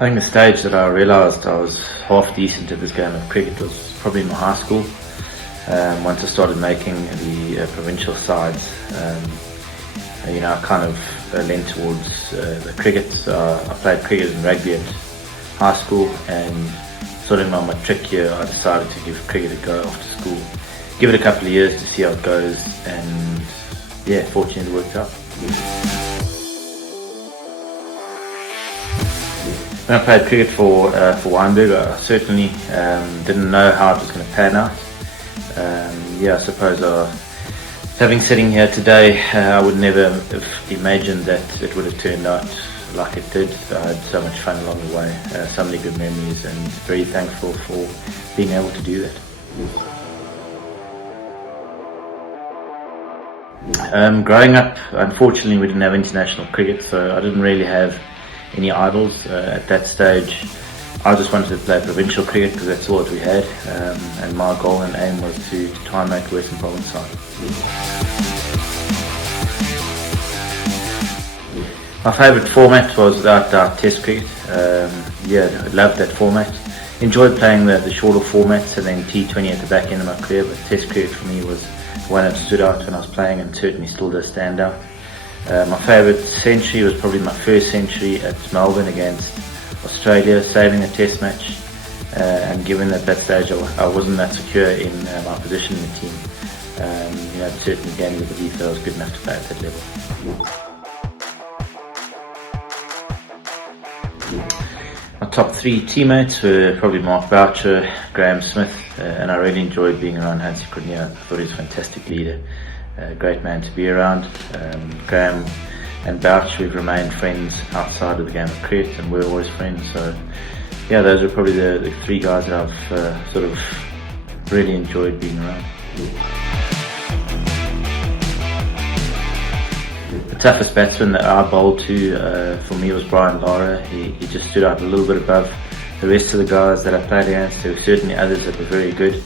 I think the stage that I realised I was half decent at this game of cricket was probably in my high school. Once I started making the provincial sides, I kind of leaned towards the cricket. So I played cricket and rugby at high school, and sort of in my matric year I decided to give cricket a go after school. Give it a couple of years to see how it goes, and yeah, fortunately it worked out. When I played cricket for Wynberg, I certainly didn't know how it was going to pan out. I suppose sitting here today, I would never have imagined that it would have turned out like it did. I had so much fun along the way, so many good memories, and very thankful for being able to do that. Growing up, unfortunately, we didn't have international cricket, so I didn't really have any idols at that stage. I just wanted to play provincial cricket because that's all that we had, and my goal and aim was to try and make Western Province side. My favourite format was without doubt Test cricket. I loved that format. Enjoyed playing the shorter formats and then T20 at the back end of my career, but Test cricket for me was the one that stood out when I was playing, and certainly still does stand out. My favourite century was probably my first century at Melbourne against Australia, saving a test match, and given that stage I wasn't that secure in my position in the team, it certainly gave me the belief that I was good enough to play at that level. My top three teammates were probably Mark Boucher, Graham Smith, and I really enjoyed being around Hansie Cronje. I thought he was a fantastic leader. A great man to be around. Graham and Boucher, we've remained friends outside of the game of cricket, and we're always friends. So yeah, those are probably the three guys that I've sort of really enjoyed being around. The toughest batsman that I bowled to for me was Brian Lara. He just stood out a little bit above the rest of the guys that I played against. There were certainly others that were very good,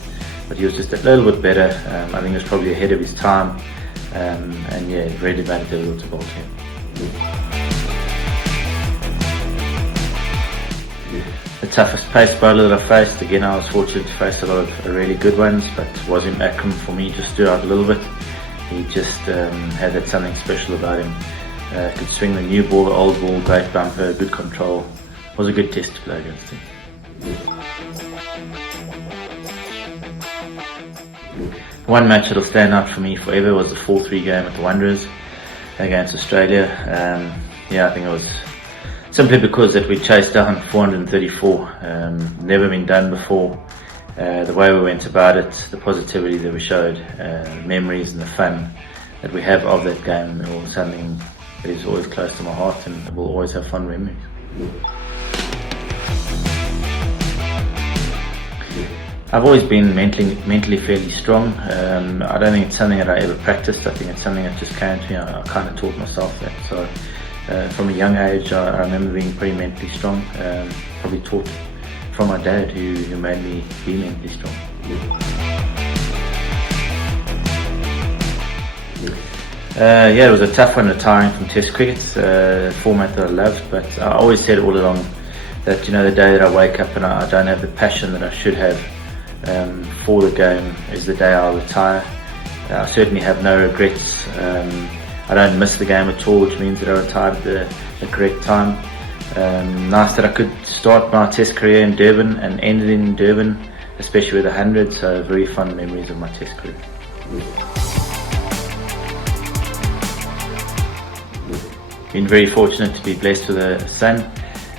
but he was just a little bit better. I think he was probably ahead of his time, and yeah, it really made it difficult to bowl to him. The toughest pace bowler that I faced, again I was fortunate to face a lot of really good ones, but Wasim Akram for me just stood out a little bit. He just had that something special about him. Could swing the new ball, the old ball, great bumper, good control. Was a good test to play against him. One match that'll stand out for me forever was the 4-3 game at the Wanderers against Australia. I think it was simply because that we chased down 434. Never been done before. The way we went about it, the positivity that we showed, memories and the fun that we have of that game, it was something that is always close to my heart, and we'll always have fun memories. I've always been mentally fairly strong. I don't think it's something that I ever practiced. I think it's something that just came to me. I kind of taught myself that. So from a young age, I remember being pretty mentally strong. Probably taught from my dad, who made me be mentally strong. It was a tough one retiring from Test cricket, a format that I loved, but I always said all along that the day that I wake up and I don't have the passion that I should have for the game is the day I'll retire. I certainly have no regrets. I don't miss the game at all, which means that I retired at the correct time. Nice that I could start my Test career in Durban and end it in Durban, especially with 100, so very fond memories of my Test career. Been very fortunate to be blessed with a son.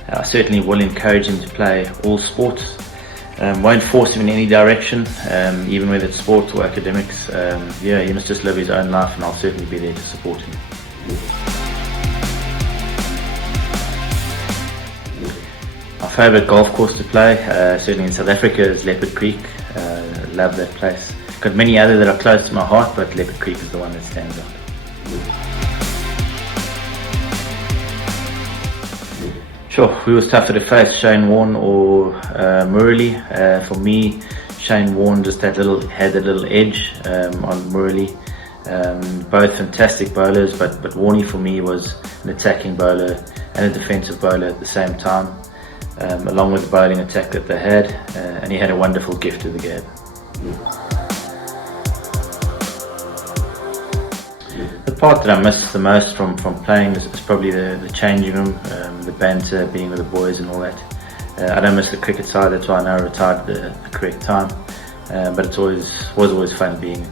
I certainly will encourage him to play all sports. Won't force him in any direction, even whether it's sports or academics. He must just live his own life, and I'll certainly be there to support him. My favourite golf course to play, certainly in South Africa, is Leopard Creek. Love that place. Got many others that are close to my heart, but Leopard Creek is the one that stands out. Sure, who was tougher to face, Shane Warne or Murali? For me, Shane Warne just had that little edge on Murali. Both fantastic bowlers, but Warney for me was an attacking bowler and a defensive bowler at the same time. along with the bowling attack that they had, and he had a wonderful gift to the game. The part that I miss the most from playing is probably the changing room, the banter, being with the boys and all that. I don't miss the cricket side, that's why I now retired at the correct time. But it was always fun being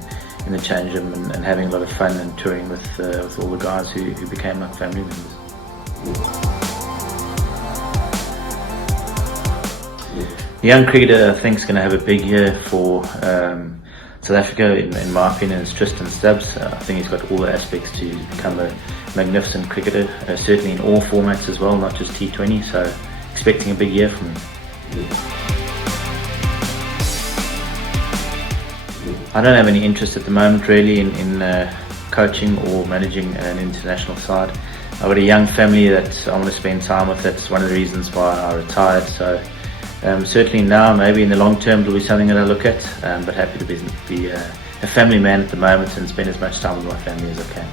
in the change room and having a lot of fun and touring with all the guys who became like family members. The young cricketer, I think, is going to have a big year for South Africa, in my opinion, is Tristan Stubbs. I think he's got all the aspects to become a magnificent cricketer, certainly in all formats as well, not just T20, so expecting a big year from him. I don't have any interest at the moment really in coaching or managing an international side. I've got a young family that I want to spend time with. That's one of the reasons why I retired. So certainly now, maybe in the long term, it'll be something that I look at. But happy to be a family man at the moment and spend as much time with my family as I can.